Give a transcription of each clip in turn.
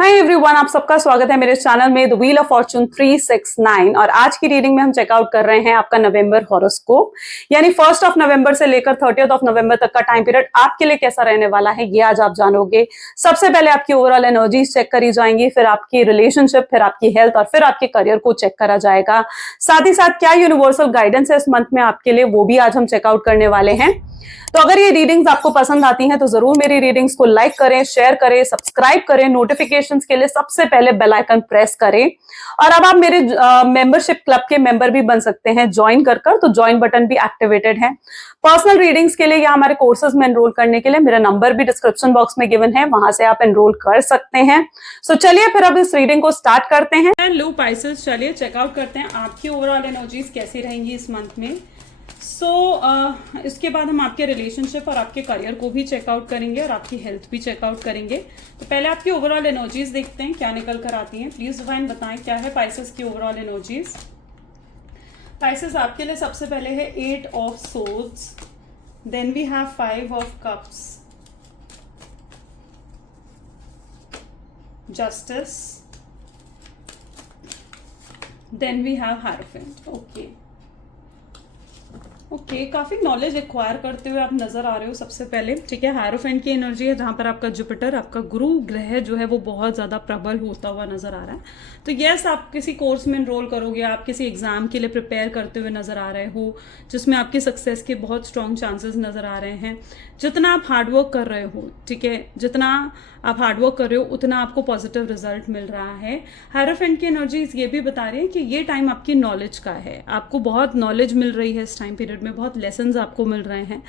Hi everyone, आप सबका स्वागत है मेरे चैनल में द व्हील ऑफ फॉर्चून 369। और आज की रीडिंग में हम चेकआउट कर रहे हैं आपका नवंबर हॉरोस्कोप, यानी 1 नवंबर से लेकर 30 नवंबर तक का टाइम पीरियड आपके लिए कैसा रहने वाला है ये आज आप जानोगे। सबसे पहले आपकी ओवरऑल एनर्जीज चेक करी जाएंगी, फिर आपकी रिलेशनशिप, फिर आपकी हेल्थ और फिर आपके करियर को चेक करा जाएगा। साथ ही साथ क्या यूनिवर्सल गाइडेंस है इस मंथ में आपके लिए, वो भी आज हम चेकआउट करने वाले हैं। तो अगर ये रीडिंग्स आपको पसंद आती हैं तो जरूर मेरी रीडिंग्स को लाइक करें, शेयर करें, सब्सक्राइब करें, नोटिफिकेशंस के लिए सबसे पहले बेल आइकन प्रेस करें। और अब आप मेरे मेंबरशिप क्लब के मेंबर भी बन सकते हैं ज्वाइन कर कर, तो ज्वाइन बटन भी एक्टिवेटेड है। पर्सनल रीडिंग्स के लिए या हमारे कोर्सेज में एनरोल करने के लिए मेरा नंबर भी डिस्क्रिप्शन बॉक्स में गिवन है, वहां से आप एनरोल कर सकते हैं। सो चलिए फिर अब इस रीडिंग को स्टार्ट करते हैं। हेलो पाइसेस, चलिए चेकआउट करते हैं आपकी ओवरऑल एनर्जीज कैसी रहेंगी इस मंथ में। इसके बाद हम आपके रिलेशनशिप और आपके करियर को भी चेकआउट करेंगे और आपकी हेल्थ भी चेकआउट करेंगे। तो पहले आपकी ओवरऑल एनर्जीज देखते हैं क्या निकल कर आती हैं। प्लीज डिवाइन बताएं क्या है पाइसेस की ओवरऑल एनर्जीज। पाइसेस आपके लिए सबसे पहले है 8 of swords, then we have 5 of cups, justice, then we have hierophant. Okay, काफी नॉलेज एक्वायर करते हुए आप नजर आ रहे हो सबसे पहले। ठीक है, हायरोफेंट की एनर्जी है जहां पर आपका जुपिटर, आपका गुरु ग्रह जो है वो बहुत ज्यादा प्रबल होता हुआ नजर आ रहा है। तो यस, आप किसी कोर्स में एनरोल करोगे, आप किसी एग्जाम के लिए प्रिपेयर करते हुए नजर आ रहे हो जिसमें आपकी सक्सेस के बहुत स्ट्रॉन्ग चांसेस नजर आ रहे हैं। जितना आप हार्डवर्क कर रहे हो, ठीक है, जितना आप हार्डवर्क कर रहे हो उतना आपको पॉजिटिव रिजल्ट मिल रहा है। हायरोफेंट की एनर्जीज ये भी बता रही है कि ये टाइम आपकी नॉलेज का है, आपको बहुत नॉलेज मिल रही है इस टाइम पीरियड में, बहुत लेसन्स आपको मिल रहे हैं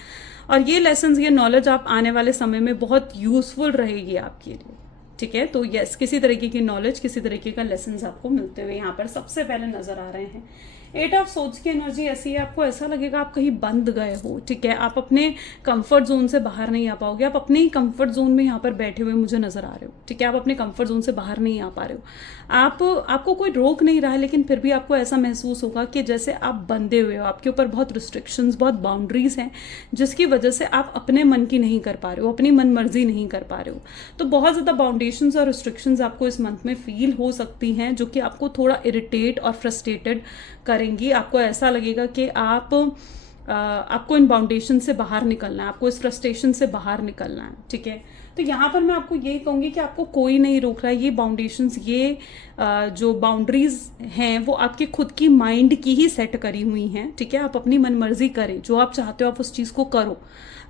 और ये लेसन्स, ये नॉलेज आप आने वाले समय में बहुत यूजफुल रहेगी आपके लिए। ठीक है, तो यस, किसी तरीके की नॉलेज, किसी तरीके का लेसन्स आपको मिलते हुए यहाँ पर सबसे पहले नजर आ रहे हैं। 8 ऑफ सोर्ड्स की एनर्जी ऐसी है, आपको ऐसा लगेगा आप कहीं बंद गए हो। ठीक है, आप अपने कंफर्ट जोन से बाहर नहीं आ पाओगे, आप अपने ही कंफर्ट जोन में यहाँ पर बैठे हुए मुझे नजर आ रहे हो। ठीक है, आप अपने कंफर्ट जोन से बाहर नहीं आ पा रहे हो, आपको कोई रोक नहीं रहा है, लेकिन फिर भी आपको ऐसा महसूस होगा कि जैसे आप बंधे हुए हो, आपके ऊपर बहुत रिस्ट्रिक्शंस, बहुत बाउंड्रीज हैं जिसकी वजह से आप अपने मन की नहीं कर पा रहे हो, अपनी मन मर्जी नहीं कर पा रहे हो। तो बहुत ज़्यादा बाउंडेशंस और रिस्ट्रिक्शंस आपको इस मंथ में फील हो सकती हैं जो कि आपको थोड़ा इरिटेट और फ्रस्ट्रेटेड करेंगी। आपको ऐसा लगेगा कि आपको इन बाउंडेशन से बाहर निकलना है, आपको इस फ्रस्ट्रेशन से बाहर निकलना है। ठीक है, तो यहाँ पर मैं आपको यही कहूँगी कि आपको कोई नहीं रोक रहा है। ये बाउंडेशंस, ये जो बाउंड्रीज हैं वो आपके खुद की माइंड की ही सेट करी हुई हैं। ठीक है, आप अपनी मनमर्जी करें, जो आप चाहते हो आप उस चीज़ को करो,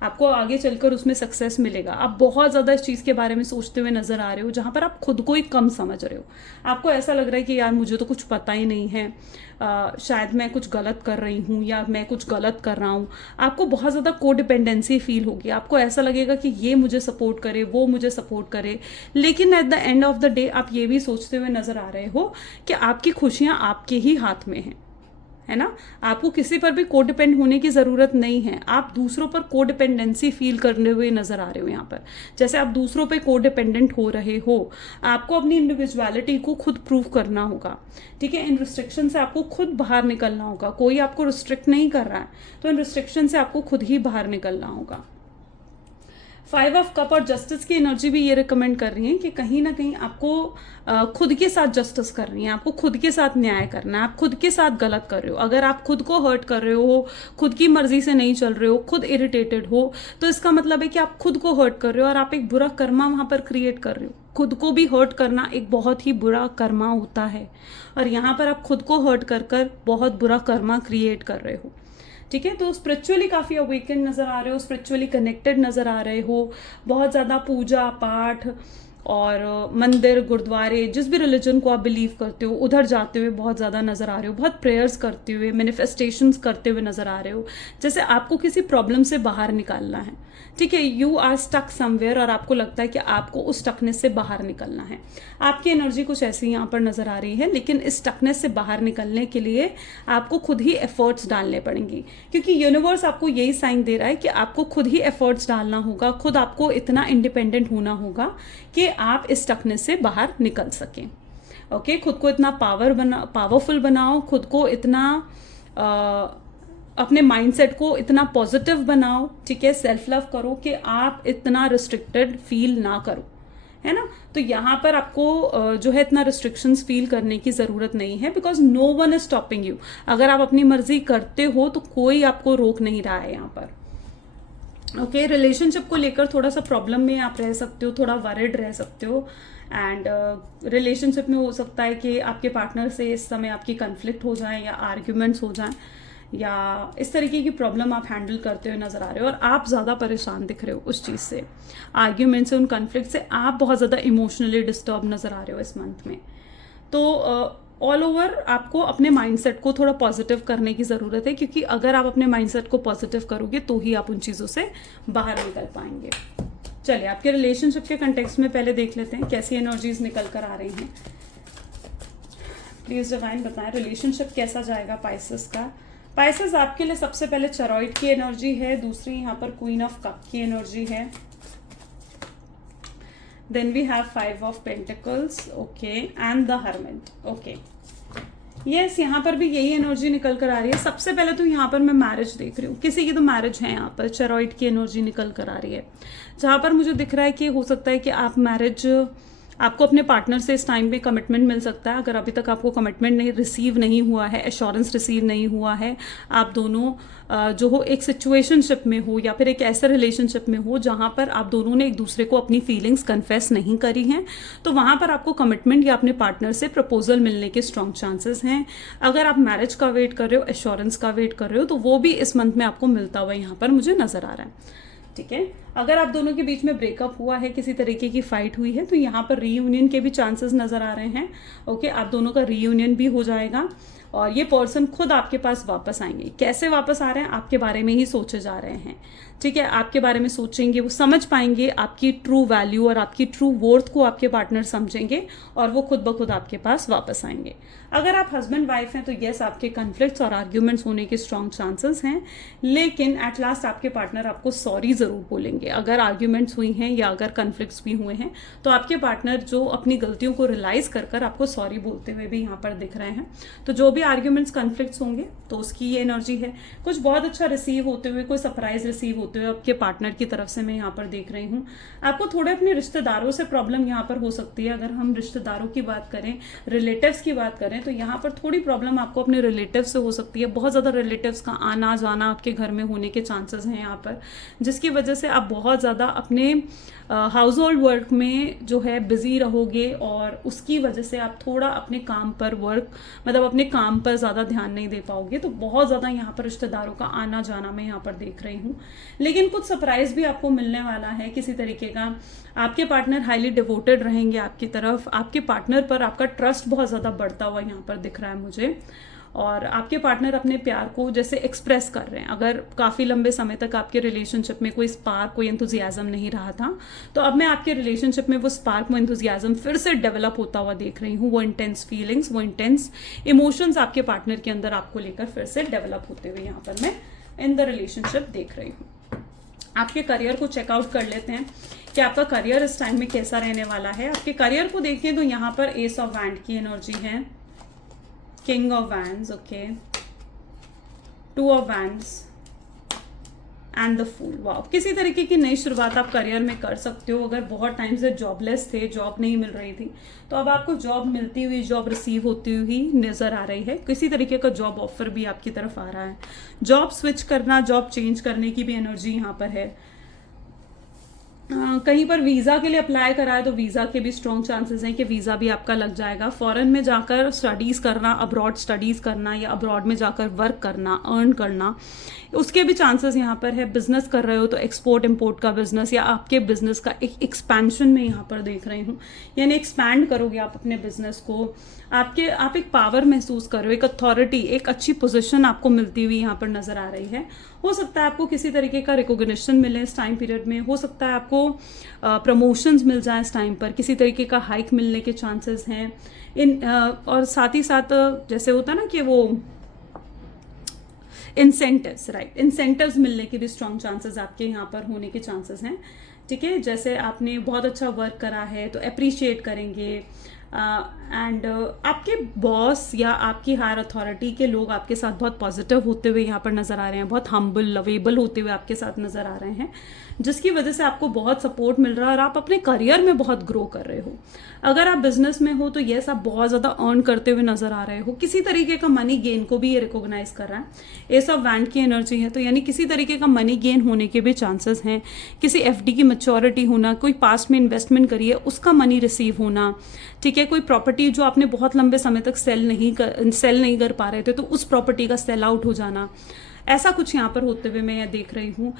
आपको आगे चलकर उसमें सक्सेस मिलेगा। आप बहुत ज़्यादा इस चीज़ के बारे में सोचते हुए नजर आ रहे हो जहाँ पर आप खुद को ही कम समझ रहे हो। आपको ऐसा लग रहा है कि यार मुझे तो कुछ पता ही नहीं है, शायद मैं कुछ गलत कर रही हूँ या मैं कुछ गलत कर रहा हूँ। आपको बहुत ज़्यादा कोडिपेंडेंसी फील होगी, आपको ऐसा लगेगा कि ये मुझे सपोर्ट करे, वो मुझे सपोर्ट करे। लेकिन at the end of the day आप ये भी सोचते हुए नजर आ रहे हो कि आपकी खुशियाँ आपके ही हाथ में हैं, है ना। आपको किसी पर भी कोडिपेंड होने की ज़रूरत नहीं है, आप दूसरों पर कोडिपेंडेंसी फील करने हुए नज़र आ रहे हो यहाँ पर, जैसे आप दूसरों पे कोडिपेंडेंट हो रहे हो। आपको अपनी इंडिविजुअलिटी को खुद प्रूव करना होगा। ठीक है, इन रिस्ट्रिक्शन से आपको खुद बाहर निकलना होगा, कोई आपको रिस्ट्रिक्ट नहीं कर रहा है, तो इन रिस्ट्रिक्शन से आपको खुद ही बाहर निकलना होगा। 5 ऑफ कप और जस्टिस की एनर्जी भी ये रिकमेंड कर रही है कि कहीं ना कहीं आपको खुद के साथ जस्टिस कर रही है, आपको खुद के साथ न्याय करना है। आप खुद के साथ गलत कर रहे हो, अगर आप खुद को हर्ट कर रहे हो, खुद की मर्जी से नहीं चल रहे हो, खुद इरिटेटेड हो, तो इसका मतलब है कि आप खुद को हर्ट कर रहे हो और आप एक बुरा कर्मा वहां पर क्रिएट कर रहे हो। खुद को भी हर्ट करना एक बहुत ही बुरा कर्मा होता है और यहाँ पर आप खुद को हर्ट कर कर बहुत बुरा कर्मा क्रिएट कर रहे हो। ठीक है, तो स्पिरिचुअली काफ़ी अवेकन नज़र आ रहे हो, स्पिरिचुअली कनेक्टेड नज़र आ रहे हो, बहुत ज़्यादा पूजा पाठ और मंदिर, गुरुद्वारे, जिस भी रिलीजन को आप बिलीव करते हो उधर जाते हुए बहुत ज़्यादा नज़र आ रहे हो, बहुत प्रेयर्स करते हुए, मैनिफेस्टेशंस करते हुए नज़र आ रहे हो, जैसे आपको किसी प्रॉब्लम से बाहर निकालना है। ठीक है, यू आर स्टक समवेयर और आपको लगता है कि आपको उस स्टकनेस से बाहर निकलना है। आपकी एनर्जी कुछ ऐसी यहाँ पर नज़र आ रही है, लेकिन इस स्टकनेस से बाहर निकलने के लिए आपको खुद ही एफर्ट्स डालने पड़ेंगे, क्योंकि यूनिवर्स आपको यही साइन दे रहा है कि आपको खुद ही एफर्ट्स डालना होगा, खुद आपको इतना इंडिपेंडेंट होना होगा कि आप इस स्टकनेस से बाहर निकल सकें। ओके, खुद को इतना पावरफुल बनाओ, खुद को इतना अपने माइंडसेट को इतना पॉजिटिव बनाओ। ठीक है, सेल्फ लव करो कि आप इतना रिस्ट्रिक्टेड फील ना करो, है ना। तो यहाँ पर आपको जो है इतना रिस्ट्रिक्शंस फील करने की ज़रूरत नहीं है, because no one is stopping you. अगर आप अपनी मर्जी करते हो तो कोई आपको रोक नहीं रहा है यहाँ पर। ओके, रिलेशनशिप को लेकर थोड़ा सा प्रॉब्लम में आप रह सकते हो, थोड़ा वरिड रह सकते हो। एंड रिलेशनशिप में हो सकता है कि आपके पार्टनर से इस समय आपकी कन्फ्लिक्ट हो जाए या आर्ग्यूमेंट्स हो जाएं, या इस तरीके की प्रॉब्लम आप हैंडल करते हुए नजर आ रहे हो और आप ज़्यादा परेशान दिख रहे हो उस चीज़ से, आर्ग्यूमेंट से, उन कन्फ्लिक्ट से आप बहुत ज़्यादा इमोशनली डिस्टर्ब नज़र आ रहे हो इस मंथ में। तो ऑल ओवर आपको अपने माइंडसेट को थोड़ा पॉजिटिव करने की ज़रूरत है, क्योंकि अगर आप अपने माइंडसेट को पॉजिटिव करोगे तो ही आप उन चीज़ों से बाहर निकल पाएंगे। चलिए आपके रिलेशनशिप के कंटेक्स्ट में पहले देख लेते हैं कैसी एनर्जीज निकल कर आ रही हैं। प्लीज डिवाइन बताएं रिलेशनशिप कैसा जाएगा पाइसेस का। पाइसेस आपके लिए सबसे पहले चरॉइड की एनर्जी है, दूसरी यहाँ पर क्वीन ऑफ कप की एनर्जी है, then we have 5 of pentacles, okay, and the hermit. Okay, yes, यहाँ पर भी यही एनर्जी निकल कर आ रही है। सबसे पहले तो यहाँ पर मैं मैरिज देख रही हूँ, किसी की तो मैरिज है यहाँ पर, चरॉइड की एनर्जी निकल कर आ रही है, जहाँ पर मुझे दिख रहा है कि हो सकता है कि आप मैरिज, आपको अपने पार्टनर से इस टाइम पे कमिटमेंट मिल सकता है। अगर अभी तक आपको कमिटमेंट नहीं रिसीव नहीं हुआ है, एश्योरेंस रिसीव नहीं हुआ है, आप दोनों जो हो एक सिचुएशनशिप में हो या फिर एक ऐसे रिलेशनशिप में हो जहाँ पर आप दोनों ने एक दूसरे को अपनी फीलिंग्स कन्फेस नहीं करी हैं, तो वहाँ पर आपको कमिटमेंट या अपने पार्टनर से प्रपोजल मिलने के स्ट्रॉन्ग चांसेस हैं। अगर आप मैरिज का वेट कर रहे हो, एश्योरेंस का वेट कर रहे हो, तो वो भी इस मंथ में आपको मिलता हुआ यहाँ पर मुझे नजर आ रहा है। ठीक है, अगर आप दोनों के बीच में ब्रेकअप हुआ है, किसी तरीके की फाइट हुई है, तो यहाँ पर रीयूनियन के भी चांसेस नजर आ रहे हैं। ओके, आप दोनों का रीयूनियन भी हो जाएगा और ये पर्सन खुद आपके पास वापस आएंगे। कैसे वापस आ रहे हैं, आपके बारे में ही सोचे जा रहे हैं। ठीक है, आपके बारे में सोचेंगे, वो समझ पाएंगे आपकी ट्रू वैल्यू और आपकी ट्रू वर्थ को आपके पार्टनर समझेंगे और वो खुद ब खुद आपके पास वापस आएंगे। अगर आप हस्बैंड वाइफ हैं तो यस, आपके कन्फ्लिक्ट्स और आर्ग्यूमेंट्स होने के स्ट्रॉन्ग चांसेस हैं, लेकिन एट लास्ट आपके पार्टनर आपको सॉरी ज़रूर बोलेंगे। अगर आर्ग्यूमेंट्स हुई हैं या अगर कन्फ्लिक्ट्स भी हुए हैं तो आपके पार्टनर जो अपनी गलतियों को रियलाइज़ कर कर आपको सॉरी बोलते हुए भी यहाँ पर दिख रहे हैं। तो जो भी आर्ग्यूमेंट्स कन्फ्लिक्ट्स होंगे तो उसकी ये एनर्जी है। कुछ बहुत अच्छा रिसीव होते हुए, कोई सरप्राइज रिसीव होते हुए आपके पार्टनर की तरफ से मैं यहाँ पर देख रही हूँ। आपको थोड़े अपने रिश्तेदारों से प्रॉब्लम यहाँ पर हो सकती है। अगर हम रिश्तेदारों की बात करें, रिलेटिव्स की बात करें, तो यहाँ पर थोड़ी प्रॉब्लम आपको अपने रिलेटिव से हो सकती है। बहुत ज़्यादा रिलेटिव्स का आना जाना आपके घर में होने के चांसेस हैं यहाँ पर, जिसकी वजह से आप बहुत ज़्यादा अपने हाउस होल्ड वर्क में जो है बिजी रहोगे और उसकी वजह से आप थोड़ा अपने काम पर अपने काम पर ज़्यादा ध्यान नहीं दे पाओगे। तो बहुत ज़्यादा यहाँ पर रिश्तेदारों का आना जाना मैं यहाँ पर देख रही हूँ, लेकिन कुछ सरप्राइज भी आपको मिलने वाला है किसी तरीके का। आपके पार्टनर हाईली डिवोटेड रहेंगे आपकी तरफ, आपके पार्टनर पर आपका ट्रस्ट बहुत ज़्यादा बढ़ता हुआ यहाँ पर दिख रहा है मुझे, और आपके पार्टनर अपने प्यार को जैसे एक्सप्रेस कर रहे हैं। अगर काफ़ी लंबे समय तक आपके रिलेशनशिप में कोई स्पार्क, कोई एंथुजियाज्म नहीं रहा था, तो अब मैं आपके रिलेशनशिप में वो स्पार्क, वो एंथुजियाज्म फिर से डेवलप होता हुआ देख रही हूँ। वो इंटेंस फीलिंग्स, वो इंटेंस इमोशंस आपके पार्टनर के अंदर आपको लेकर फिर से डेवलप होते हुए यहाँ पर मैं इन द रिलेशनशिप देख रही हूँ। आपके करियर को चेकआउट कर लेते हैं कि आपका करियर इस टाइम में कैसा रहने वाला है। आपके करियर को देखिए तो यहाँ पर एस ऑफ वैंड की एनर्जी है, king of wands, okay, two of wands and the fool. वाह, किसी तरीके की नई शुरुआत आप करियर में कर सकते हो। अगर बहुत टाइम से जॉबलेस थे, जॉब नहीं मिल रही थी, तो अब आपको जॉब मिलती हुई, जॉब रिसीव होती हुई नजर आ रही है। किसी तरीके का जॉब ऑफर भी आपकी तरफ आ रहा है। जॉब स्विच करना, जॉब चेंज करने की भी एनर्जी यहाँ पर है। कहीं पर वीज़ा के लिए अप्लाई करा है तो वीज़ा के भी स्ट्रॉन्ग चांसेस हैं कि वीज़ा भी आपका लग जाएगा। फॉरेन में जाकर स्टडीज़ करना, अब्रॉड स्टडीज़ करना या अब्रॉड में जाकर वर्क करना, अर्न करना, उसके भी चांसेस यहाँ पर है। बिजनेस कर रहे हो तो एक्सपोर्ट इम्पोर्ट का बिजनेस या आपके बिजनेस का एक एक्सपेंशन में यहाँ पर देख रही हूँ, यानी एक्सपैंड करोगे आप अपने बिजनेस को। आप एक पावर महसूस कर रहे हो, एक अथॉरिटी, एक अच्छी पोजीशन आपको मिलती हुई यहाँ पर नजर आ रही है। हो सकता है आपको किसी तरीके का रिकॉग्निशन मिले इस टाइम पीरियड में, हो सकता है आपको प्रमोशंस मिल जाए इस टाइम पर, किसी तरीके का हाइक मिलने के चांसेस हैं और साथ ही साथ जैसे होता है ना कि वो इंसेंटिव्स, राइट, इंसेंटिव्स मिलने के भी स्ट्रॉन्ग चांसेस आपके यहाँ पर होने के चांसेस हैं। ठीक है, जैसे आपने बहुत अच्छा वर्क करा है तो अप्रिशिएट करेंगे, एंड आपके बॉस या आपकी हायर अथॉरिटी के लोग आपके साथ बहुत पॉजिटिव होते हुए यहाँ पर नज़र आ रहे हैं, बहुत हम्बल लवेबल होते हुए आपके साथ नज़र आ रहे हैं, जिसकी वजह से आपको बहुत सपोर्ट मिल रहा है और आप अपने करियर में बहुत ग्रो कर रहे हो। अगर आप बिजनेस में हो तो यस, आप बहुत ज़्यादा अर्न करते हुए नजर आ रहे हो, किसी तरीके का मनी गेन को भी ये रिकॉग्नाइज कर रहा है। एस ऑफ वैंड की एनर्जी है, तो यानी किसी तरीके का मनी गेन होने के भी चांसेस हैं, किसी एफडी की मैच्योरिटी होना, कोई पास्ट में इन्वेस्टमेंट करिए उसका मनी रिसीव होना, ठीक है, कोई प्रॉपर्टी जो आपने बहुत लंबे समय तक सेल नहीं कर पा रहे थे तो उस प्रॉपर्टी का सेल आउट हो जाना, ऐसा कुछ यहाँ पर होते हुए मैं यहाँ देख रही हूँ।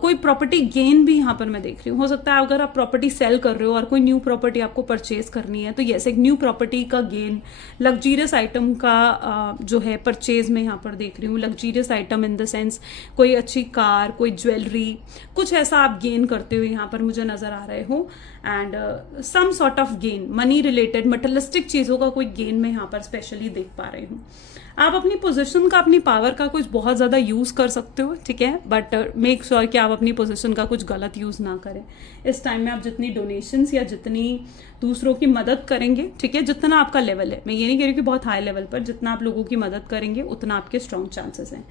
कोई प्रॉपर्टी गेन भी यहाँ पर मैं देख रही हूँ। हो सकता है अगर आप प्रॉपर्टी सेल कर रहे हो और कोई न्यू प्रॉपर्टी आपको परचेज करनी है तो यस, एक न्यू प्रॉपर्टी का गेन, लग्जीरियस आइटम का जो है परचेज में यहाँ पर देख रही हूँ। Luxurious item in the sense कोई अच्छी कार, कोई ज्वेलरी, कुछ ऐसा आप गेन करते हुए यहाँ पर मुझे नजर आ रहे हो। And some sort of gain, money related materialistic चीज़ों का कोई गेन मैं यहाँ पर स्पेशली देख पा रही हूँ। आप अपनी पोजीशन का, अपनी पावर का कुछ बहुत ज़्यादा यूज़ कर सकते हो, ठीक है, बट मेक श्योर कि आप अपनी पोजीशन का कुछ गलत यूज़ ना करें। इस टाइम में आप जितनी डोनेशंस या जितनी दूसरों की मदद करेंगे, ठीक है, जितना आपका लेवल है, मैं ये नहीं कह रही कि बहुत हाई लेवल पर, जितना आप लोगों की मदद करेंगे उतना आपके स्ट्रॉन्ग चांसेस हैं।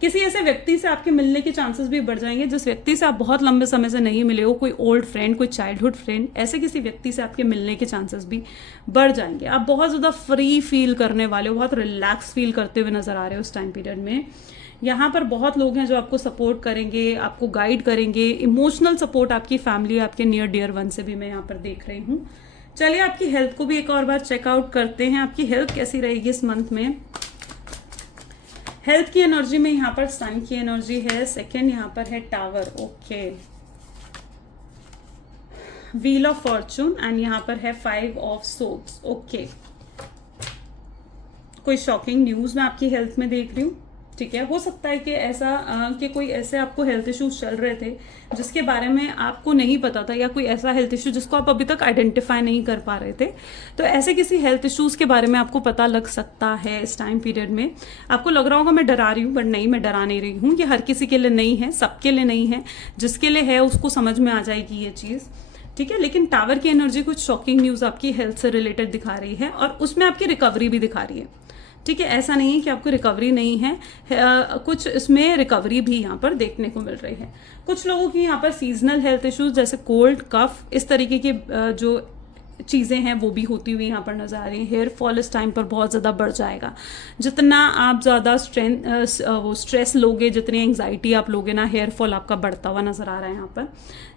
किसी ऐसे व्यक्ति से आपके मिलने के चांसेस भी बढ़ जाएंगे जिस व्यक्ति से आप बहुत लंबे समय से नहीं मिले हो, कोई ओल्ड फ्रेंड, कोई चाइल्डहुड फ्रेंड, ऐसे किसी व्यक्ति से आपके मिलने के चांसेस भी बढ़ जाएंगे। आप बहुत ज़्यादा फ्री फील करने वाले हो, बहुत रिलैक्स फील करते हुए नजर आ रहे हो उस टाइम पीरियड में। यहाँ पर बहुत लोग हैं जो आपको सपोर्ट करेंगे, आपको गाइड करेंगे, इमोशनल सपोर्ट आपकी फैमिली, आपके नियर डियर वन से भी मैं यहाँ पर देख रही हूँ। चलिए आपकी हेल्थ को भी एक और बार चेकआउट करते हैं, आपकी हेल्थ कैसी रहेगी इस मंथ में। हेल्थ की एनर्जी में यहाँ पर सन की एनर्जी है, सेकेंड यहाँ पर है tower, okay, wheel of Fortune and यहाँ पर है 5 ऑफ सोर्ड्स, ओके। कोई शॉकिंग न्यूज मैं आपकी हेल्थ में देख रही हूँ, ठीक है। हो सकता है कि ऐसा कि कोई ऐसे आपको हेल्थ इश्यूज चल रहे थे जिसके बारे में आपको नहीं पता था, या कोई ऐसा हेल्थ इशू जिसको आप अभी तक आइडेंटिफाई नहीं कर पा रहे थे, तो ऐसे किसी हेल्थ इश्यूज के बारे में आपको पता लग सकता है इस टाइम पीरियड में। आपको लग रहा होगा मैं डरा रही हूँ, बट नहीं, मैं डरा नहीं रही हूँ। ये हर किसी के लिए नहीं है, सबके लिए नहीं है, जिसके लिए है उसको समझ में आ जाएगी ये चीज़, ठीक है। लेकिन टावर की एनर्जी कुछ शॉकिंग न्यूज़ आपकी हेल्थ से रिलेटेड दिखा रही है और उसमें आपकी रिकवरी भी दिखा रही है, ठीक है। ऐसा नहीं है कि आपको रिकवरी नहीं है, कुछ इसमें रिकवरी भी यहाँ पर देखने को मिल रही है। कुछ लोगों की यहाँ पर सीजनल हेल्थ इश्यूज जैसे कोल्ड, कफ, इस तरीके की जो चीज़ें हैं वो भी होती हुई यहाँ पर नजर आ रही है। हेयर फॉल इस टाइम पर बहुत ज़्यादा बढ़ जाएगा, जितना आप ज़्यादा स्ट्रेस लोगे, जितनी एंग्जाइटी आप लोगे ना, हेयर फॉल आपका बढ़ता हुआ नजर आ रहा है यहाँ पर,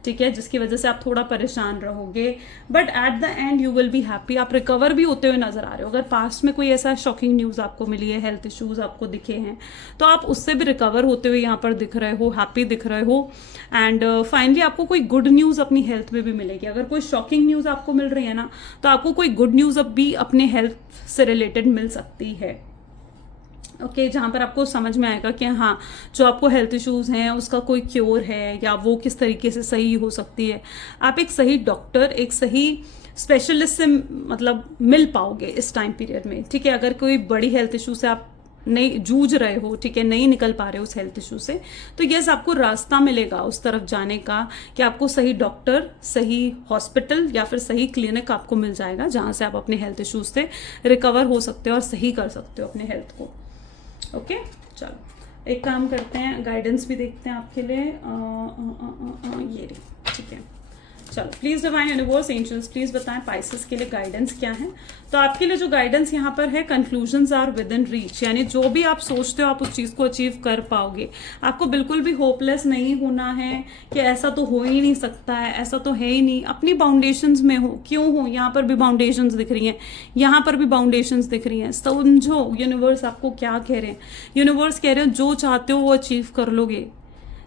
ठीक है, जिसकी वजह से आप थोड़ा परेशान रहोगे, but at the end you will be happy. आप रिकवर भी होते हुए नजर आ रहे हो। अगर पास्ट में कोई ऐसा शॉकिंग न्यूज़ आपको मिली है, हेल्थ इश्यूज आपको दिखे हैं, तो आप उससे भी रिकवर होते हुए यहाँ पर दिख रहे हो, हैप्पी दिख रहे हो। एंड फाइनली आपको कोई गुड न्यूज़ अपनी हेल्थ में भी मिलेगी। अगर कोई शॉकिंग न्यूज़ आपको मिल रही है ना, तो आपको कोई गुड न्यूज़ अब भी अपने हेल्थ से रिलेटेड मिल सकती है, ओके, जहाँ पर आपको समझ में आएगा कि हाँ, जो आपको हेल्थ इश्यूज हैं उसका कोई क्योर है या वो किस तरीके से सही हो सकती है। आप एक सही डॉक्टर, एक सही स्पेशलिस्ट से मतलब मिल पाओगे इस टाइम पीरियड में, ठीक है। अगर कोई बड़ी हेल्थ इशू से आप नहीं जूझ रहे हो, ठीक है, नहीं निकल पा रहे हो उस हेल्थ इशू से, तो यस, आपको रास्ता मिलेगा उस तरफ जाने का कि आपको सही डॉक्टर, सही हॉस्पिटल या फिर सही क्लिनिक आपको मिल जाएगा जहाँ से आप अपने हेल्थ इश्यूज से रिकवर हो सकते हो और सही कर सकते हो अपने हेल्थ को, ओके। चलो एक काम करते हैं, गाइडेंस भी देखते हैं आपके लिए, ये रही, ठीक है। चलो please divine universe angels please बताएं पाइसेस के लिए गाइडेंस क्या है। तो आपके लिए जो गाइडेंस यहाँ पर है, conclusions are within reach, यानी जो भी आप सोचते हो आप उस चीज़ को अचीव कर पाओगे। आपको बिल्कुल भी होपलेस नहीं होना है कि ऐसा तो हो ही नहीं सकता है, ऐसा तो है ही नहीं। अपनी बाउंडेशंस में हो, क्यों हो, यहाँ पर भी बाउंडेशंस दिख रही हैं, यहाँ पर भी बाउंडेशंस दिख रही हैं। समझो यूनिवर्स आपको क्या कह रहे हैं। यूनिवर्स कह रहे हैं जो चाहते हो वो अचीव कर लोगे,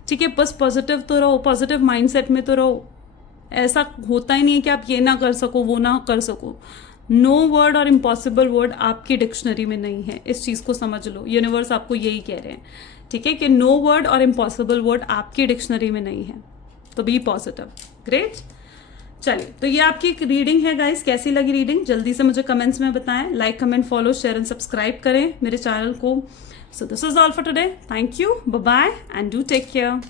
ठीक है। बस पॉजिटिव तो रहो, पॉजिटिव माइंडसेट में तो रहो। ऐसा होता ही नहीं है कि आप ये ना कर सको, वो ना कर सको। नो वर्ड और इम्पॉसिबल वर्ड आपकी डिक्शनरी में नहीं है, इस चीज़ को समझ लो। यूनिवर्स आपको यही कह रहे हैं, ठीक है, कि नो वर्ड और इम्पॉसिबल वर्ड आपकी डिक्शनरी में नहीं है, तो बी पॉजिटिव। ग्रेट, चलिए, तो ये आपकी एक रीडिंग है गाइस। कैसी लगी रीडिंग जल्दी से मुझे कमेंट्स में बताएं। Like, comment, follow, share and subscribe करें मेरे चैनल को। So this is all for today. Thank you, bye bye and do take care.